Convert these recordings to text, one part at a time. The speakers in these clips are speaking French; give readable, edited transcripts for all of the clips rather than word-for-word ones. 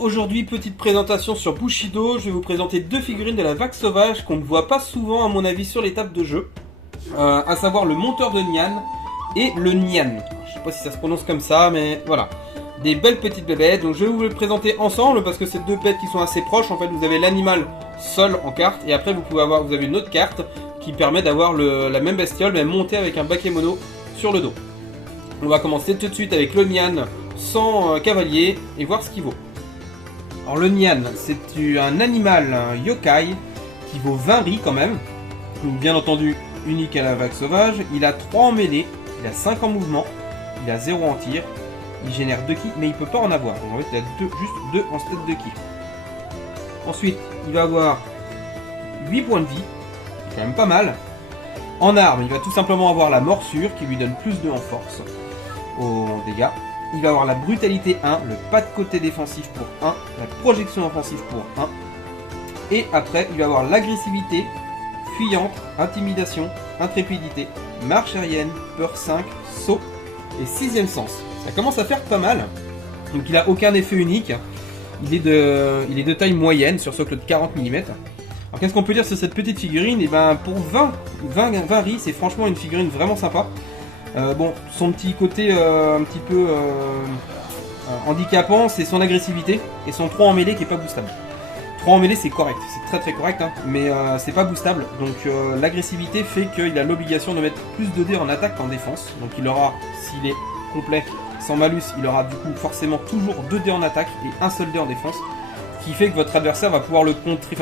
Aujourd'hui, petite présentation sur Bushido. Je vais vous présenter deux figurines de la vague sauvage qu'on ne voit pas souvent à mon avis sur les tables de jeu. À savoir le monteur de Nyan et le Nyan. Je sais pas si ça se prononce comme ça, mais voilà. Des belles petites bébêtes. Donc je vais vous les présenter ensemble parce que c'est deux bêtes qui sont assez proches. En fait, vous avez l'animal seul en carte et après vous avez une autre carte qui permet d'avoir la même bestiole mais montée avec un bakemono sur le dos. On va commencer tout de suite avec le Nyan sans cavalier et voir ce qu'il vaut. Alors le Nyan, c'est un animal, un yokai, qui vaut 20 riz quand même. Donc bien entendu, unique à la vague sauvage. Il a 3 en mêlée, il a 5 en mouvement, il a 0 en tir. Il génère 2 ki, mais il peut pas en avoir. Donc en fait, il a juste 2 en stat de ki. Ensuite, il va avoir 8 points de vie, c'est quand même pas mal. En arme, il va tout simplement avoir la morsure, qui lui donne plus 2 en force aux dégâts. Il va avoir la brutalité 1, le pas de côté défensif pour 1, la projection offensive pour 1. Et après, il va avoir l'agressivité, fuyante, intimidation, intrépidité, marche aérienne, peur 5, saut et 6ème sens. Ça commence à faire pas mal. Donc il a aucun effet unique. Il est de taille moyenne sur socle de 40 mm. Alors qu'est-ce qu'on peut dire sur cette petite figurine? Et ben pour 20 riz, c'est franchement une figurine vraiment sympa. Bon, son petit côté un petit peu handicapant, c'est son agressivité et son 3 en mêlée qui est pas boostable. 3 en mêlée c'est correct, c'est très correct, hein, mais c'est pas boostable. Donc l'agressivité fait qu'il a l'obligation de mettre plus de dés en attaque qu'en défense. Donc il aura, s'il est complet, sans malus, il aura du coup forcément toujours 2 dés en attaque et un seul dé en défense. Ce qui fait que votre adversaire va pouvoir le contrer,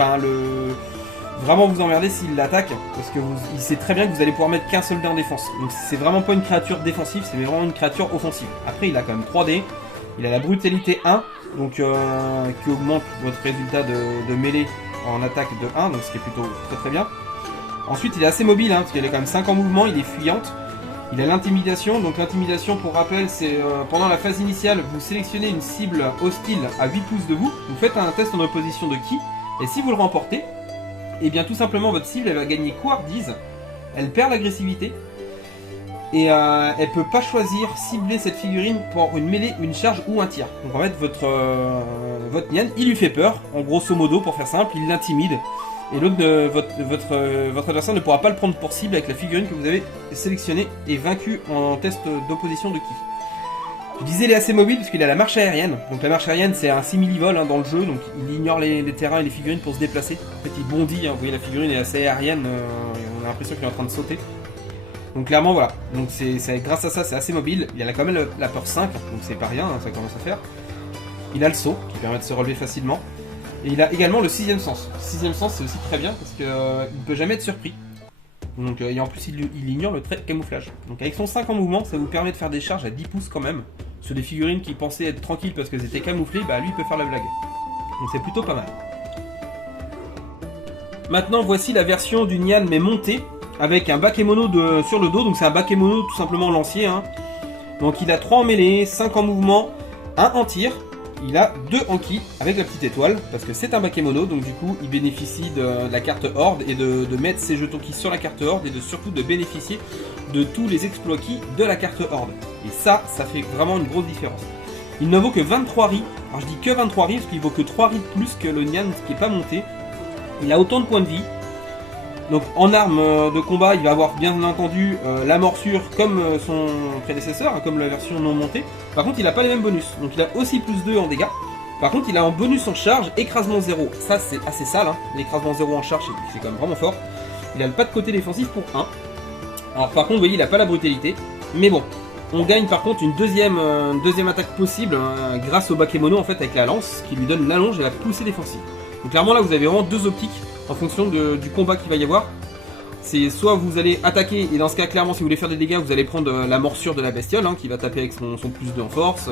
vraiment vous emmerder s'il l'attaque, parce que il sait très bien que vous allez pouvoir mettre qu'un seul dé en défense. Donc c'est vraiment pas une créature défensive, c'est vraiment une créature offensive. Après il a quand même 3 dés, il a la brutalité 1, donc qui augmente votre résultat de mêlée en attaque de 1, donc ce qui est plutôt très bien. Ensuite il est assez mobile, hein, parce qu'il a quand même 5 en mouvement, il est fuyante. Il a l'intimidation, donc l'intimidation pour rappel c'est pendant la phase initiale, vous sélectionnez une cible hostile à 8 pouces de vous, vous faites un test en opposition de ki, et si vous le remportez, et bien tout simplement votre cible elle va gagner couardise, elle perd l'agressivité, et elle peut pas choisir cibler cette figurine pour une mêlée, une charge ou un tir. Donc en fait votre Nyan il lui fait peur, en grosso modo pour faire simple, il l'intimide. Et l'autre, votre adversaire ne pourra pas le prendre pour cible avec la figurine que vous avez sélectionnée et vaincue en test d'opposition de ki. Je disais il est assez mobile parce qu'il a la marche aérienne. Donc la marche aérienne c'est un simili-vol hein, dans le jeu, donc il ignore les terrains et les figurines pour se déplacer. En fait il bondit, hein, vous voyez la figurine est assez aérienne, on a l'impression qu'il est en train de sauter. Donc clairement voilà, donc grâce à ça c'est assez mobile. Il a quand même la peur 5, donc c'est pas rien, hein, ça commence à faire. Il a le saut qui permet de se relever facilement. Et il a également le 6ème sens. Le 6ème sens c'est aussi très bien parce qu'il ne peut jamais être surpris. Donc, et en plus il ignore le trait de camouflage. Donc avec son 5 en mouvement ça vous permet de faire des charges à 10 pouces quand même. Sur des figurines qui pensaient être tranquilles parce qu'elles étaient camouflées, bah lui il peut faire la blague. Donc c'est plutôt pas mal. Maintenant voici la version du Nyan mais montée. Avec un bakemono sur le dos. Donc c'est un bakemono tout simplement lancier. Hein. Donc il a 3 en mêlée, 5 en mouvement, 1 en tir. Il a 2 en ki avec la petite étoile parce que c'est un bakemono, donc du coup il bénéficie de la carte horde et de mettre ses jetons ki sur la carte horde et surtout de bénéficier de tous les exploits ki de la carte horde. Et ça fait vraiment une grosse différence. Il ne vaut que 23 riz, alors je dis que 23 riz parce qu'il vaut que 3 riz de plus que le Nyan qui n'est pas monté. Il a autant de points de vie. Donc en arme de combat, il va avoir bien entendu la morsure comme son prédécesseur, hein, comme la version non montée. Par contre, il n'a pas les mêmes bonus. Donc il a aussi plus 2 en dégâts. Par contre, il a en bonus en charge, écrasement 0. Ça, c'est assez sale. Hein. L'écrasement 0 en charge, c'est quand même vraiment fort. Il a le pas de côté défensif pour 1. Alors par contre, vous voyez, il n'a pas la brutalité. Mais bon, on gagne par contre une deuxième attaque possible hein, grâce au bakemono en fait avec la lance qui lui donne l'allonge et la poussée défensive. Donc clairement là, vous avez vraiment 2 optiques. En fonction du combat qu'il va y avoir, c'est soit vous allez attaquer, et dans ce cas clairement si vous voulez faire des dégâts vous allez prendre la morsure de la bestiole hein, qui va taper avec son plus 2 en force,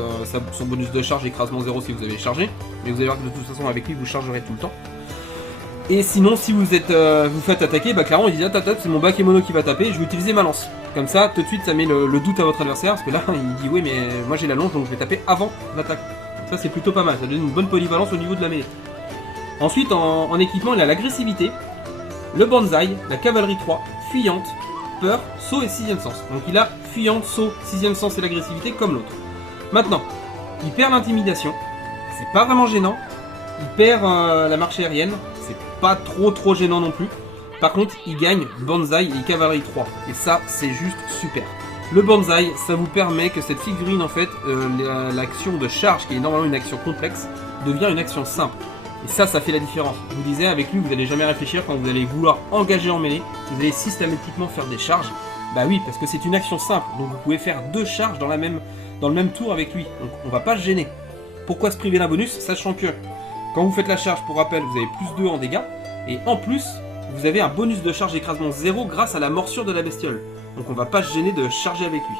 son bonus de charge, écrasement 0 si vous avez chargé, mais vous allez voir que de toute façon avec lui vous chargerez tout le temps. Et sinon si vous faites attaquer, bah clairement il dit c'est mon bakemono qui va taper, je vais utiliser ma lance. Comme ça tout de suite ça met le doute à votre adversaire, parce que là il dit oui mais moi j'ai la longe donc je vais taper avant l'attaque. Ça c'est plutôt pas mal, ça donne une bonne polyvalence au niveau de la mêlée. Ensuite, en équipement, il a l'agressivité, le bonsaï, la cavalerie 3, fuyante, peur, saut et 6ème sens. Donc il a fuyante, saut, 6ème sens et l'agressivité comme l'autre. Maintenant, il perd l'intimidation, c'est pas vraiment gênant. Il perd la marche aérienne, c'est pas trop gênant non plus. Par contre, il gagne Banzai et Cavalerie 3. Et ça, c'est juste super. Le Banzai, ça vous permet que cette figurine, en fait, l'action de charge, qui est normalement une action complexe, devient une action simple. Et ça fait la différence. Je vous disais, avec lui, vous n'allez jamais réfléchir quand vous allez vouloir engager en mêlée. Vous allez systématiquement faire des charges. Bah oui, parce que c'est une action simple. Donc vous pouvez faire 2 charges dans le même tour avec lui. Donc on va pas se gêner. Pourquoi se priver d'un bonus? Sachant que quand vous faites la charge, pour rappel, vous avez plus 2 en dégâts. Et en plus, vous avez un bonus de charge écrasement 0 grâce à la morsure de la bestiole. Donc on va pas se gêner de charger avec lui.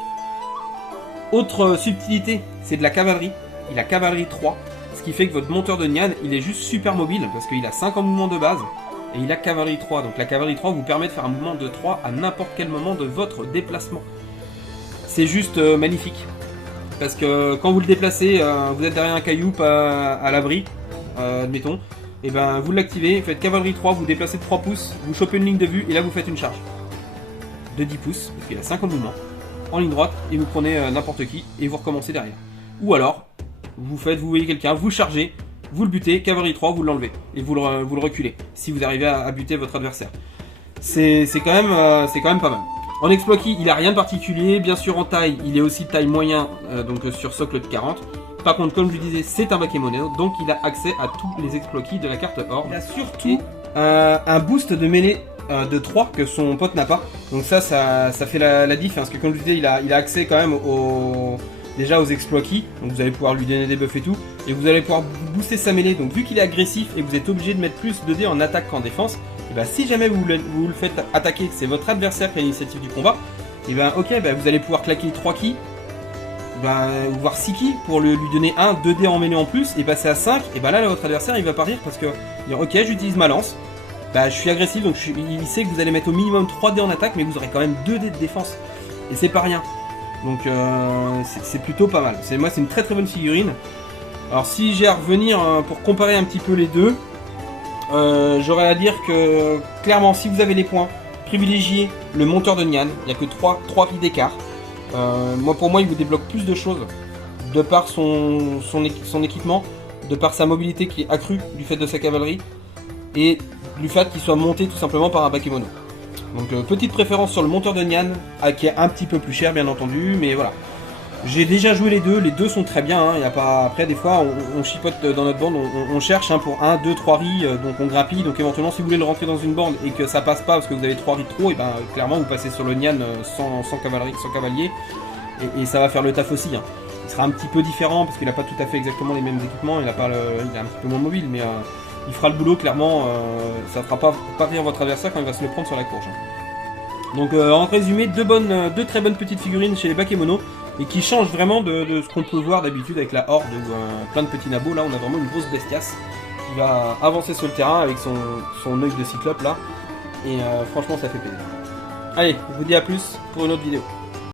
Autre subtilité, c'est de la cavalerie. Il a cavalerie 3, ce qui fait que votre monteur de Nyan, il est juste super mobile, parce qu'il a 5 en mouvement de base, et il a cavalerie 3. Donc la cavalerie 3 vous permet de faire un mouvement de 3 à n'importe quel moment de votre déplacement. C'est juste magnifique. Parce que quand vous le déplacez, vous êtes derrière un caillou, pas à l'abri, admettons, et ben vous l'activez, faites cavalerie 3, vous déplacez de 3 pouces, vous chopez une ligne de vue, et là vous faites une charge. De 10 pouces, parce qu'il a 5 en mouvement, en ligne droite, et vous prenez n'importe qui, et vous recommencez derrière. Ou alors, vous voyez quelqu'un, vous chargez, vous le butez, cavalerie 3, vous l'enlevez, et vous le reculez, si vous arrivez à buter votre adversaire. C'est quand même pas mal. En exploit key, il a rien de particulier, bien sûr en taille, il est aussi de taille moyen, donc sur socle de 40. Par contre, comme je le disais, c'est un bakemono, donc il a accès à tous les exploits key de la carte Horde. Il a surtout un boost de mêlée de 3 que son pote n'a pas. Donc ça fait la diff, hein, parce que comme je vous disais, il a accès quand même déjà aux exploits key, donc vous allez pouvoir lui donner des buffs et tout, et vous allez pouvoir booster sa mêlée. Donc vu qu'il est agressif et que vous êtes obligé de mettre plus de dés en attaque qu'en défense, et bah, si jamais vous le faites attaquer, c'est votre adversaire qui a l'initiative du combat, et ben ok, bah, vous allez pouvoir claquer 3 keys, voire 6 keys pour lui donner 2 dés en mêlée en plus, et passer à 5, et bah là votre adversaire il va partir parce que dire ok, j'utilise ma lance, bah, je suis agressif, donc il sait que vous allez mettre au minimum 3 dés en attaque, mais vous aurez quand même 2 dés de défense, et c'est pas rien. Donc c'est plutôt pas mal. Moi c'est une très bonne figurine. Alors si j'ai à revenir pour comparer un petit peu les deux, j'aurais à dire que clairement si vous avez les points, privilégiez le monteur de Nyan. Il n'y a que 3 vies d'écart. Pour moi il vous débloque plus de choses de par son équipement, de par sa mobilité qui est accrue du fait de sa cavalerie et du fait qu'il soit monté tout simplement par un bakemono. Donc petite préférence sur le monteur de Nyan, qui est un petit peu plus cher bien entendu, mais voilà. J'ai déjà joué les deux sont très bien, hein, y a pas... Après des fois on chipote dans notre bande, on cherche pour 1, 2, 3 riz, donc on grappille, donc éventuellement si vous voulez le rentrer dans une bande et que ça passe pas parce que vous avez 3 riz de trop, et ben clairement vous passez sur le Nyan sans cavalier, et ça va faire le taf aussi. Hein. Il sera un petit peu différent parce qu'il n'a pas tout à fait exactement les mêmes équipements, il est un petit peu moins mobile, mais il fera le boulot clairement, ça ne fera pas rire votre adversaire quand il va se le prendre sur la courge. Donc en résumé, deux très bonnes petites figurines chez les bakemono et qui changent vraiment de ce qu'on peut voir d'habitude avec la Horde ou plein de petits nabos. Là on a vraiment une grosse bestiace qui va avancer sur le terrain avec son œil de cyclope là, et franchement ça fait plaisir. Allez, je vous dis à plus pour une autre vidéo.